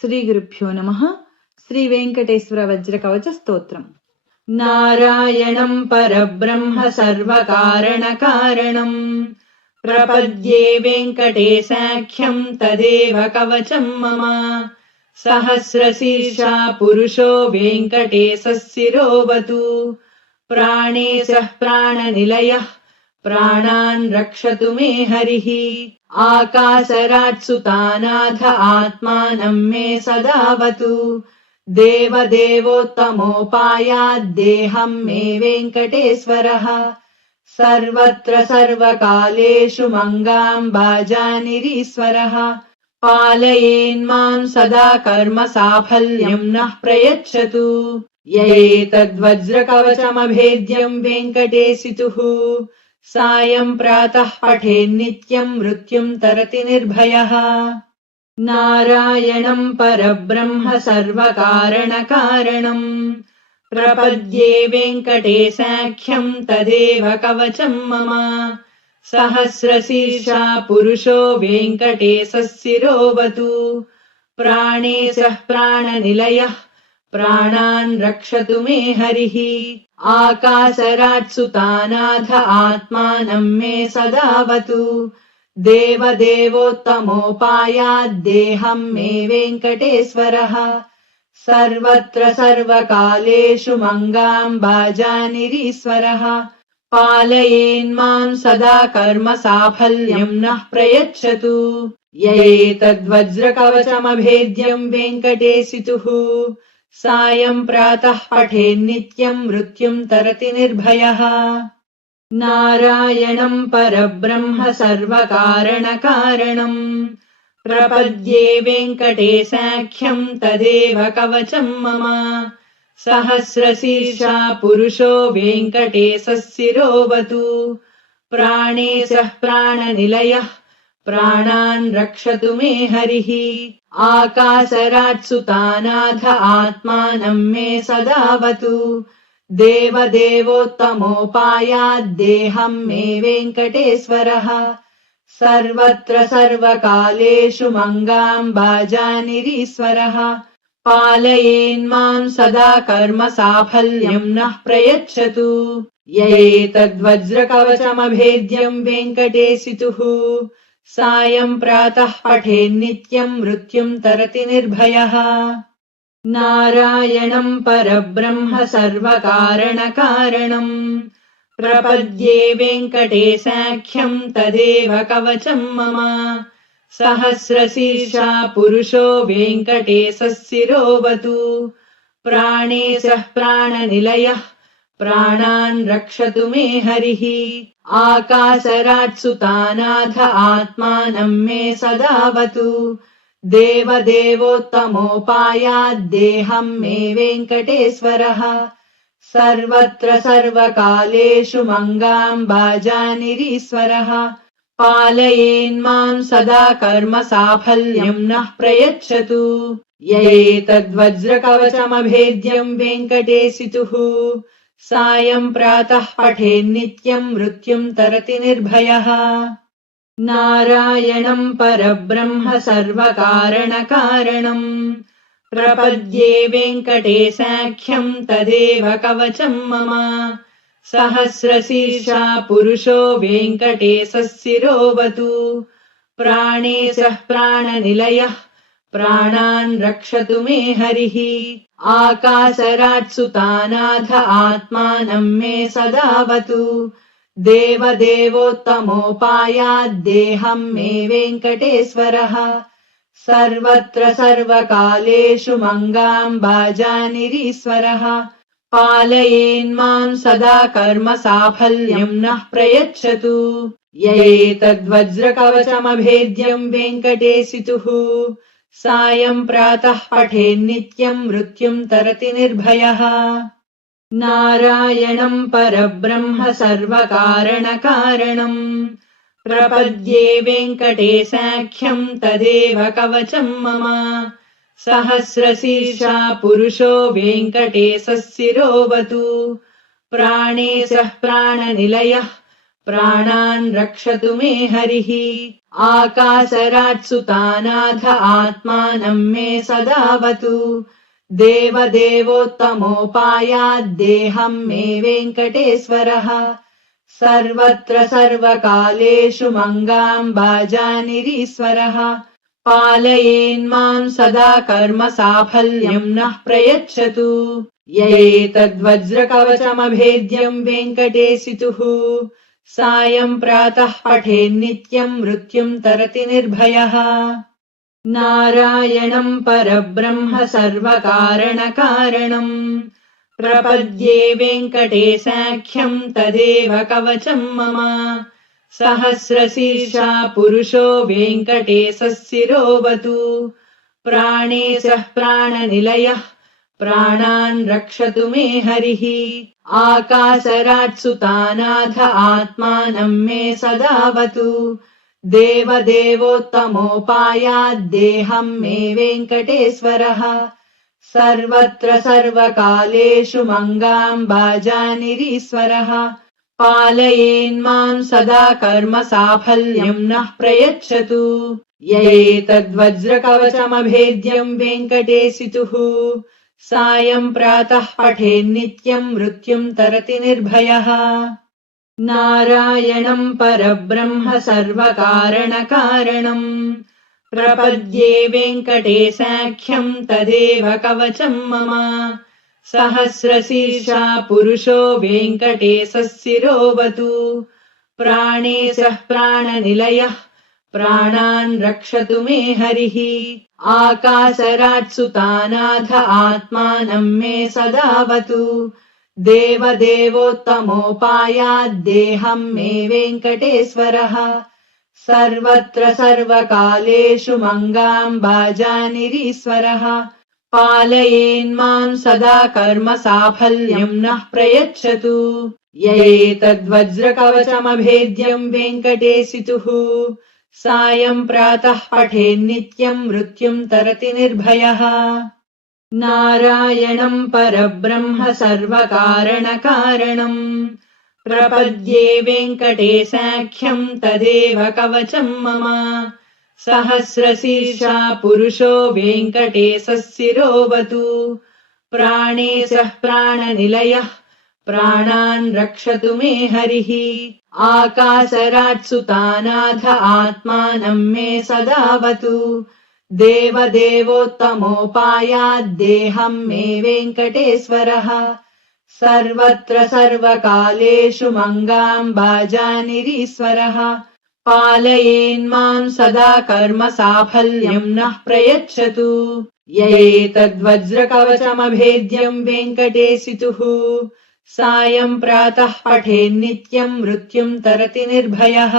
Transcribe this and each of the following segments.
श्रीगुरुभ्यो नमः। श्रीवेङ्कटेश्वर वज्रकवचस्तोत्रम्। नारायणं परब्रह्म सर्वकारणकारणं प्रपद्ये वेङ्कटेशाख्यं तदेव कवचं मम। सहस्रशीर्षा पुरुषो वेङ्कटेशः शिरोवतु प्राणेशः प्राणनिलयः प्राणान् रक्षतु मे हरिः। आकाशराट्सुतानाथ आत्मानं मे सदावतु देवदेवोत्तमोपायाद्देहं मे वेङ्कटेश्वरः। सर्वत्र सर्वकालेषु मङ्गाम्बाजानिरीश्वरः पालयेन्मां सदा कर्म साफल्यं नः प्रयच्छतु। यैतद्वज्रकवचमभेद्यं वेङ्कटेशितुः सायं प्रातः पठेन्नित्यं मृत्युं तरति निर्भयः। नारायणं परब्रह्म सर्वकारणकारणं प्रपद्ये वेङ्कटेशाख्यं तदेव कवचं मम। सहस्रशीर्षा पुरुषो वेङ्कटेशः शिरोवतु प्राणेशः प्राणनिलयः प्राणान् रक्षतु मे हरिः। आकाशराट्सुतानाथ आत्मानं मे सदावतु देवदेवोत्तमोपायाद्देहं मे वेङ्कटेश्वरः। सर्वत्र सर्वकालेषु मङ्गाम्बाजानिरीश्वरः पालयेन्मां सदा कर्म साफल्यं नः प्रयच्छतु। यैतद्वज्रकवचमभेद्यं वेङ्कटेशितुः सायं प्रातः पठेन्नित्यं मृत्युं तरति निर्भयः। नारायणं परब्रह्म सर्वकारणकारणं प्रपद्ये वेङ्कटेशाख्यं तदेव कवचं मम। सहस्रशीर्षा पुरुषो वेङ्कटेशः शिरोवतु प्राणेशः प्राणनिलयः प्राणान् रक्षतु मे हरिः। आकाशराट्सुतानाथ आत्मानं मे सदावतु देवदेवोत्तमोपायाद्देहं मे वेङ्कटेश्वरः। सर्वत्र सर्वकालेषु मङ्गाम्बाजानिरीश्वरः पालयेन्मां सदा कर्म साफल्यं नः प्रयच्छतु। यैतद्वज्रकवचमभेद्यं वेङ्कटेशितुः सायं प्रातः पठेन्नित्यं मृत्युं तरति निर्भयः। नारायणं परब्रह्म सर्वकारणकारणं प्रपद्ये वेङ्कटेशाख्यं तदेव कवचं मम। सहस्रशीर्षा पुरुषो वेङ्कटेशः शिरोवतु प्राणेशः प्राणनिलयः प्राणान् रक्षतु मे हरिः। आकाशराट्सुतानाथ आत्मानं मे सदावतु देवदेवोत्तमोपायाद्देहं मे वेङ्कटेश्वरः। सर्वत्र सर्वकालेषु मङ्गाम्बाजानिरीश्वरः पालयेन्मां सदा कर्म साफल्यं नः प्रयच्छतु। यैतद्वज्रकवचमभेद्यं वेङ्कटेशितुः सायं प्रातः पठेन्नित्यं मृत्युं तरति निर्भयः। नारायणं परब्रह्म सर्वकारणकारणं प्रपद्ये वेङ्कटेशाख्यं तदेव कवचं मम। सहस्रशीर्षा पुरुषो वेङ्कटेशः शिरोवतु प्राणेशः प्राणनिलयः प्राणान् रक्षतु मे हरिः। आकाशराट्सुतानाथ आत्मानं मे सदावतु देवदेवोत्तमोपायाद्देहं मे वेङ्कटेश्वरः। सर्वत्र सर्वकालेषु मङ्गाम्बाजानिरीश्वरः पालयेन्मां सदा कर्म साफल्यं नः प्रयच्छतु। यैतद्वज्रकवचमभेद्यं वेङ्कटेशितुः सायं प्रातः पठेन्नित्यं मृत्युं तरति निर्भयः। नारायणं परब्रह्म सर्वकारणकारणं प्रपद्ये वेङ्कटेशाख्यं तदेव कवचं मम। सहस्रशीर्षा पुरुषो वेङ्कटेशः शिरोवतु प्राणेशः प्राणनिलयः प्राणान् रक्षतु मे हरिः। आकाशराट्सुतानाथ आत्मानं मे सदावतु देवदेवोत्तमोपायाद्देहं मे वेङ्कटेश्वरः सर्वत्र सर्वकालेषु मङ्गाम्बाजानिरीश्वरः पालयेन्मां सदा कर्म साफल्यं नः प्रयच्छतु य एतद्वज्रकवचमभेद्यं वेङ्कटेशितुः सायं प्रातः पठेन्नित्यं मृत्युं तरति निर्भयः नारायणं परब्रह्म सर्वकारणकारणम् प्रपद्ये वेङ्कटेशाख्यं तदेव कवचं मम सहस्रशीर्षा पुरुषो वेङ्कटेशः शिरोवतु प्राणेशः प्राणनिलयः प्राणान् रक्षतु मे हरिः आकाशराट्सुतानाथ आत्मानं मे सदावतु देवदेवोत्तमोपायाद्देहं मे वेङ्कटेश्वरः सर्वत्र सर्वकालेषु मङ्गाम्बाजानिरीश्वरः पालयेन्मां सदा कर्म साफल्यं नः प्रयच्छतु य एतद्वज्रकवचमभेद्यं वेङ्कटेशितुः सायं प्रातः पठेन्नित्यं मृत्युं तरति निर्भयः नारायणं परब्रह्म सर्वकारणकारणम् प्रपद्ये वेङ्कटेशाख्यं तदेव कवचं मम सहस्रशीर्षा पुरुषो वेङ्कटेशः शिरोवतु प्राणेशः प्राणनिलयः प्राणान् रक्षतु मे हरिः आकाशराट्सुतानाथ आत्मानं मे सदावतु देवदेवोत्तमोपायाद्देहं मे वेङ्कटेश्वरः सर्वत्र सर्वकालेषु मङ्गाम्बाजानिरीश्वरः पालयेन्मां सदा कर्म साफल्यं नः प्रयच्छतु य एतद्वज्रकवचमभेद्यं वेङ्कटेशितुः सायं प्रातः पठेन्नित्यं मृत्युं तरति निर्भयः नारायणं परब्रह्म सर्वकारणकारणम् प्रपद्ये वेङ्कटेशाख्यं तदेव कवचं मम सहस्रशीर्षा पुरुषो वेङ्कटेशः शिरोवतु प्राणेशः प्राणनिलयः प्राणान् रक्षतु मे हरिः आकाशराट्सुतानाथ आत्मानं मे सदावतु देवदेवोत्तमोपायाद्देहं मे वेङ्कटेश्वरः सर्वत्र सर्वकालेषु मङ्गाम्बाजानिरीश्वरः पालयेन्मां सदा कर्म साफल्यं नः प्रयच्छतु य एतद्वज्रकवचमभेद्यं वेङ्कटेशितुः सायं प्रातः पठेन्नित्यं मृत्युं तरति निर्भयः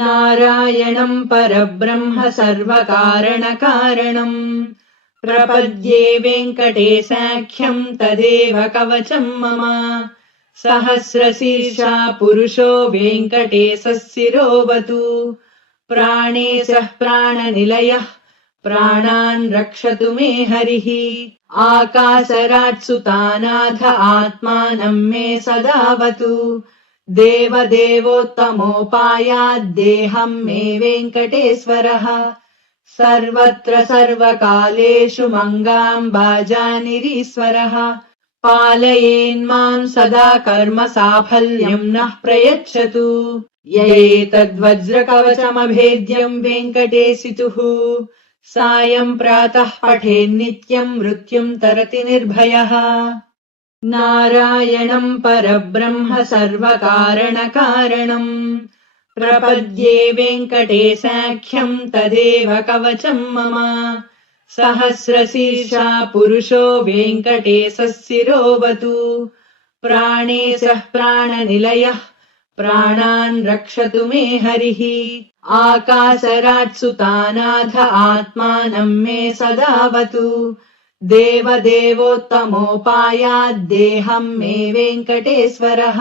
नारायणं परब्रह्म सर्वकारणकारणम् प्रपद्ये वेङ्कटेशाख्यं तदेव कवचं मम सहस्रशीर्षा पुरुषो वेङ्कटेशः शिरोवतु प्राणेशः प्राणनिलयः प्राणान् रक्षतु मे हरिः आकाशराट्सुतानाथ आत्मानं मे सदावतु देवदेवोत्तमोपायाद्देहं मे वेङ्कटेश्वरः सर्वत्र सर्वकालेषु मङ्गाम्बाजानिरीश्वरः पालयेन्मां सदा कर्म साफल्यं नः प्रयच्छतु य एतद्वज्रकवचमभेद्यं वेङ्कटेशितुः सायं प्रातः पठेन्नित्यं मृत्युं तरति निर्भयः नारायणं परब्रह्म सर्वकारणकारणम् प्रपद्ये वेङ्कटेशाख्यं तदेव कवचं मम सहस्रशीर्षा पुरुषो वेङ्कटेशः शिरोवतु प्राणेशः प्राणनिलयः प्राणान् रक्षतु मे हरिः आकाशराट्सुतानाथ आत्मानं मे सदावतु देवदेवोत्तमोपायाद्देहं मे वेङ्कटेश्वरः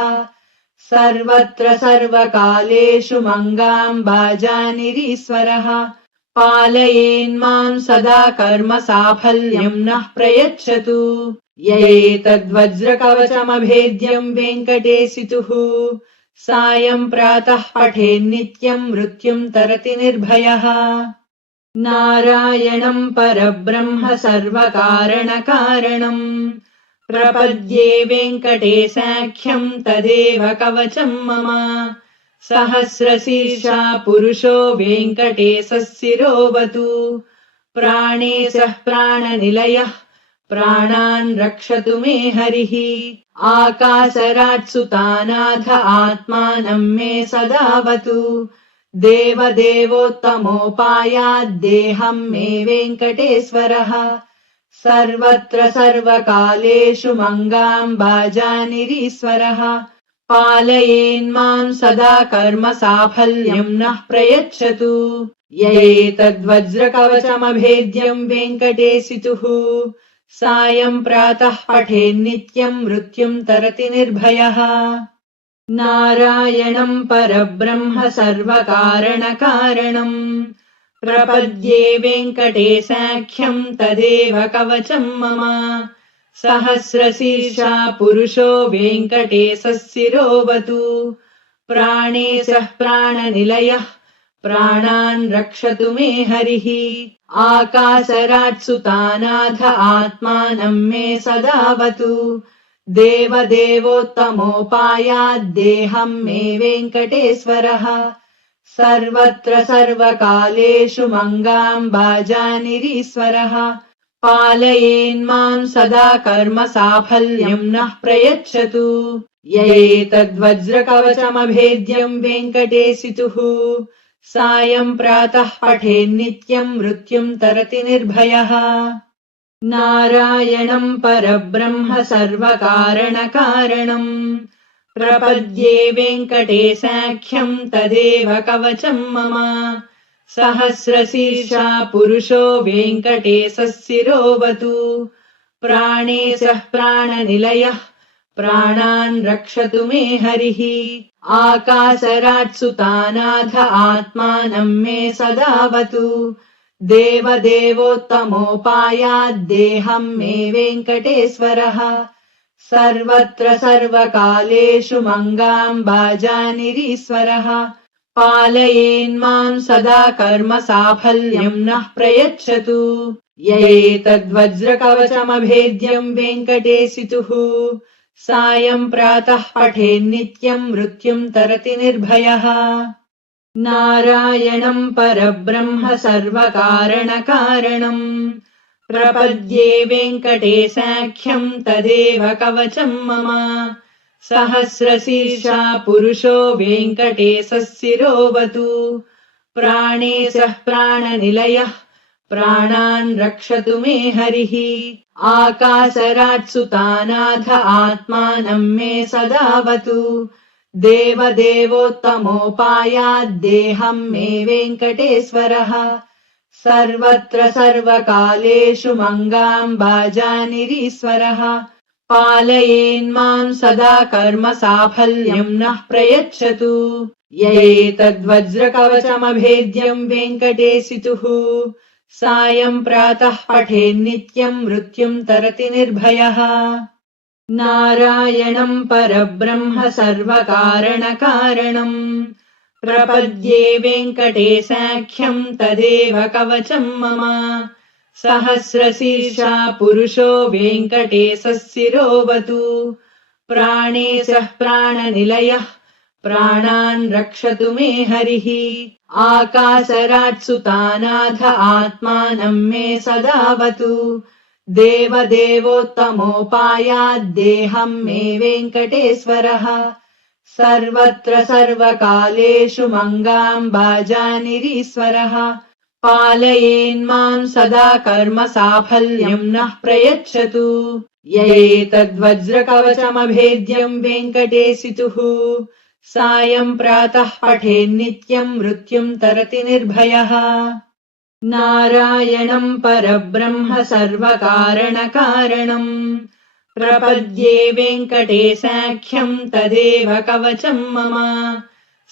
सर्वत्र सर्वकालेषु मङ्गाम्बाजानिरीश्वरः पालयेन्मां सदा कर्म साफल्यं नः प्रयच्छतु य एतद्वज्रकवचमभेद्यं वेङ्कटेशितुः सायं प्रातः पठेन्नित्यं मृत्युं तरति निर्भयः। नारायणं परब्रह्म सर्वकारणकारणम् प्रपद्ये वेङ्कटेशाख्यं तदेव कवचं मम। सहस्रशीर्षा पुरुषो वेङ्कटेशः शिरोवतु प्राणेशः प्राणनिलयः प्राणान् रक्षतु मे हरिः। आकाशराट्सुतानाथ आत्मानं मे सदावतु देवदेवोत्तमोपायाद्देहं मे वेङ्कटेश्वरः। सर्वत्र सर्वकालेषु मङ्गाम्बाजानिरीश्वरः पालयेन्मां सदा कर्म साफल्यं नः प्रयच्छतु। य एतद्वज्रकवचमभेद्यं वेङ्कटेशितुः सायं प्रातः पठेन्नित्यं मृत्युं तरति निर्भयः। नारायणं परब्रह्म सर्वकारणकारणम् प्रपद्ये वेङ्कटेशाख्यं तदेव कवचं मम। सहस्रशीर्षा पुरुषो वेङ्कटेशः शिरोवतु प्राणेशः प्राणनिलयः प्राणान् रक्षतु मे हरिः। आकाशराट्सुतानाथ आत्मानं मे सदावतु देवदेवोत्तमोपायाद्देहं मे वेङ्कटेश्वरः। सर्वत्र सर्वकालेषु मङ्गाम्बाजानिरीश्वरः पालयेन्मां सदा कर्म साफल्यं नः प्रयच्छतु। य एतद्वज्रकवचमभेद्यं वेङ्कटेशितुः सायं प्रातः पठेन्नित्यं मृत्युं तरति निर्भयः। नारायणं परब्रह्म सर्वकारणकारणम् प्रपद्ये वेङ्कटेशाख्यं तदेव कवचं मम। सहस्रशीर्षा पुरुषो वेङ्कटेशः शिरोवतु प्राणेशः प्राणनिलयः प्राणान् रक्षतु मे हरिः। आकाशराट्सुतानाथ आत्मानं मे सदावतु देवदेवोत्तमोपायाद्देहं मे वेङ्कटेश्वरः। सर्वत्र सर्वकालेषु मङ्गाम्बाजानिरीश्वरः पालयेन्मां सदा कर्म साफल्यं नः प्रयच्छतु। य एतद्वज्रकवचमभेद्यं वेङ्कटेशितुः सायं प्रातः पठेन्नित्यं मृत्युं तरति निर्भयः। नारायणं परब्रह्म सर्वकारणकारणम् प्रपद्ये वेङ्कटेशाख्यं तदेव कवचं मम। सहस्रशीर्षा पुरुषो वेङ्कटेशः शिरोवतु प्राणेशः प्राणनिलयः प्राणान् रक्षतु मे हरिः। आकाशराट्सुतानाथ आत्मानं मे सदावतु देवदेवोत्तमोपायाद्देहं मे वेङ्कटेश्वरः। सर्वत्र सर्वकालेषु मङ्गाम्बाजानिरीश्वरः पालयेन्मां सदा कर्म साफल्यं नः प्रयच्छतु। य एतद्वज्रकवचमभेद्यं वेङ्कटेशितुः सायं प्रातः पठेन्नित्यं मृत्युं तरति निर्भयः। नारायणं परब्रह्म सर्वकारणकारणम् प्रपद्ये वेङ्कटेशाख्यं तदेव कवचं मम। सहस्रशीर्षा पुरुषो वेङ्कटेशः शिरोवतु प्राणेशः प्राणनिलयः प्राणान् रक्षतु मे हरिः। आकाशराट्सुतानाथ आत्मानं मे सदावतु देवदेवोत्तमोपायाद्देहं मे वेङ्कटेश्वरः। सर्वत्र सर्वकालेषु मङ्गाम्बाजानिरीश्वरः पालयेन्मां सदा कर्म साफल्यं नः प्रयच्छतु। य एतद्वज्रकवचमभेद्यं वेङ्कटेशितुः सायं प्रातः पठेन्नित्यं मृत्युं तरति निर्भयः। नारायणं परब्रह्म सर्वकारणकारणम् प्रपद्ये वेङ्कटेशाख्यं तदेव कवचं मम।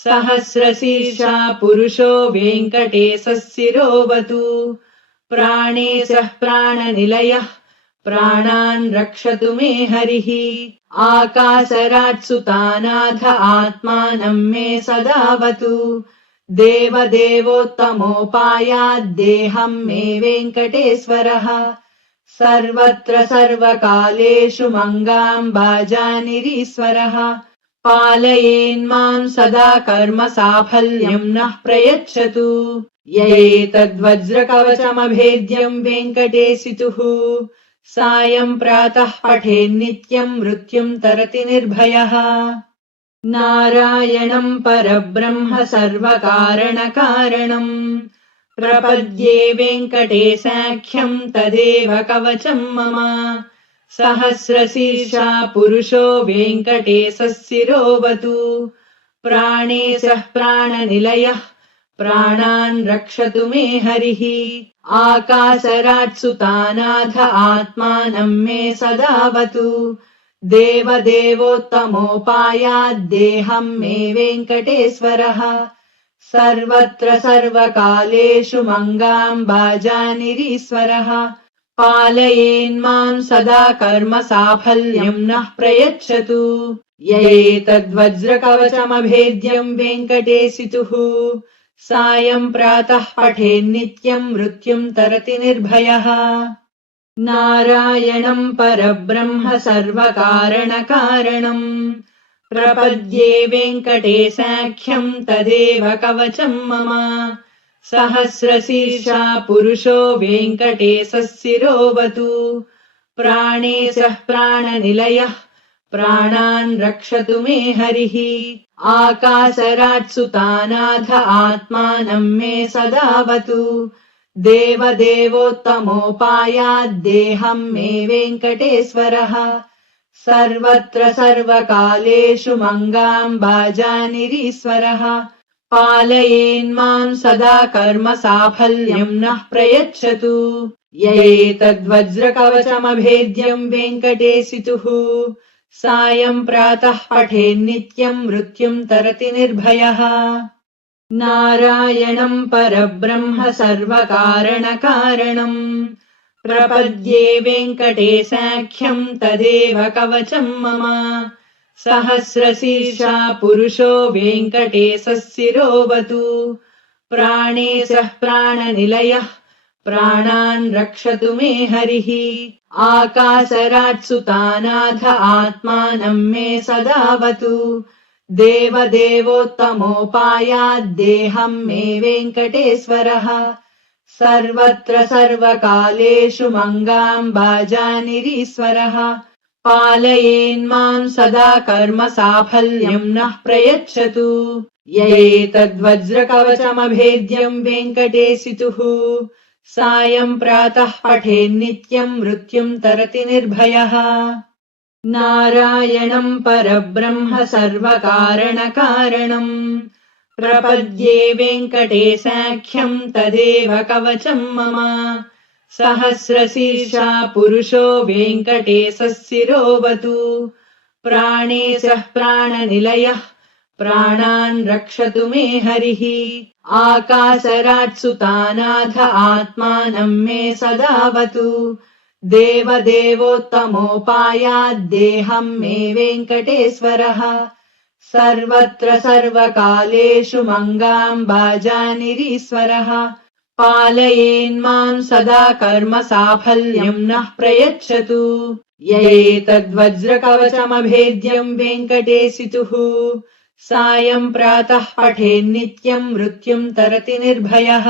सहस्रशीर्षा पुरुषो वेङ्कटेशः शिरोवतु प्राणेशः प्राणनिलयः प्राणान् रक्षतु मे हरिः आकाशराट्सुतानाथ आत्मानं मे सदावतु देवदेवोत्तमोपायाद्देहं मे वेङ्कटेश्वरः सर्वत्र सर्वकालेषु मङ्गाम्बाजानिरीश्वरः पालयेन्मां सदा कर्म साफल्यं नः प्रयच्छतु यैतद्वज्रकवचमभेद्यं वेङ्कटेशितुः सायं प्रातः पठेन्नित्यं मृत्युं तरति निर्भयः नारायणं परब्रह्म सर्वकारणकारणम् प्रपद्ये वेङ्कटेशाख्यं तदेव कवचं मम सहस्रशीर्षा पुरुषो वेङ्कटेशः शिरोवतु प्राणेशः प्राणनिलयः प्राणान् रक्षतु मे हरिः आकाशराट्सुतानाथ आत्मानं मे सदावतु देवदेवोत्तमोपायाद्देहं मे वेङ्कटेश्वरः सर्वत्र सर्वकालेषु मङ्गाम्बाजानिरीश्वरः पालयेन्मां सदा कर्म साफल्यं नः प्रयच्छतु यैतद्वज्रकवचमभेद्यं वेङ्कटेशितुः सायं प्रातः पठेन्नित्यं मृत्युं तरति निर्भयः नारायणं परब्रह्म सर्वकारणकारणम् प्रपद्ये वेङ्कटेशाख्यं तदेव कवचं मम सहस्रशीर्षा पुरुषो वेङ्कटेशः शिरोवतु प्राणेशः प्राणनिलयः प्राणान् रक्षतु मे हरिः आकाशराट्सुतानाथ आत्मानं मे सदावतु देवदेवोत्तमोपायाद्देहं मे वेङ्कटेश्वरः सर्वत्र सर्वकालेषु मङ्गाम्बाजानिरीश्वरः पालयेन्मां सदा कर्म साफल्यं नः प्रयच्छतु यैतद्वज्रकवचमभेद्यं वेङ्कटेशितुः सायं प्रातः पठेन्नित्यं मृत्युं तरति निर्भयः नारायणं परब्रह्म सर्वकारणकारणम् प्रपद्ये वेङ्कटेशाख्यं तदेव कवचं मम सहस्रशीर्षा पुरुषो वेङ्कटेशः शिरोवतु प्राणेशः प्राणनिलयः प्राणान् रक्षतु मे हरिः आकाशराट्सुतानाथ आत्मानं मे सदावतु देवदेवोत्तमोपायाद्देहं मे वेङ्कटेश्वरः सर्वत्र सर्वकालेषु मङ्गाम्बाजानिरीश्वरः पालयेन्मां सदा कर्म साफल्यं नः प्रयच्छतु यैतद्वज्रकवचमभेद्यं वेङ्कटेशितुः सायं प्रातः पठेन्नित्यं मृत्युं तरति निर्भयः नारायणं परब्रह्म सर्वकारणकारणम् प्रपद्ये वेङ्कटेशाख्यं तदेव कवचं मम सहस्रशीर्षा पुरुषो वेङ्कटेशः शिरोवतु प्राणेशः प्राणनिलयः प्राणान् रक्षतु मे हरिः आकाशराट्सुतानाथ आत्मानं मे सदावतु देवदेवोत्तमोपायाद्देहं मे वेङ्कटेश्वरः सर्वत्र सर्वकालेषु मङ्गाम्बाजानिरीश्वरः पालयेन्मां सदा कर्म साफल्यं नः प्रयच्छतु यैतद्वज्रकवचमभेद्यं वेङ्कटेशितुः सायं प्रातः पठेन्नित्यं मृत्युं तरति निर्भयः।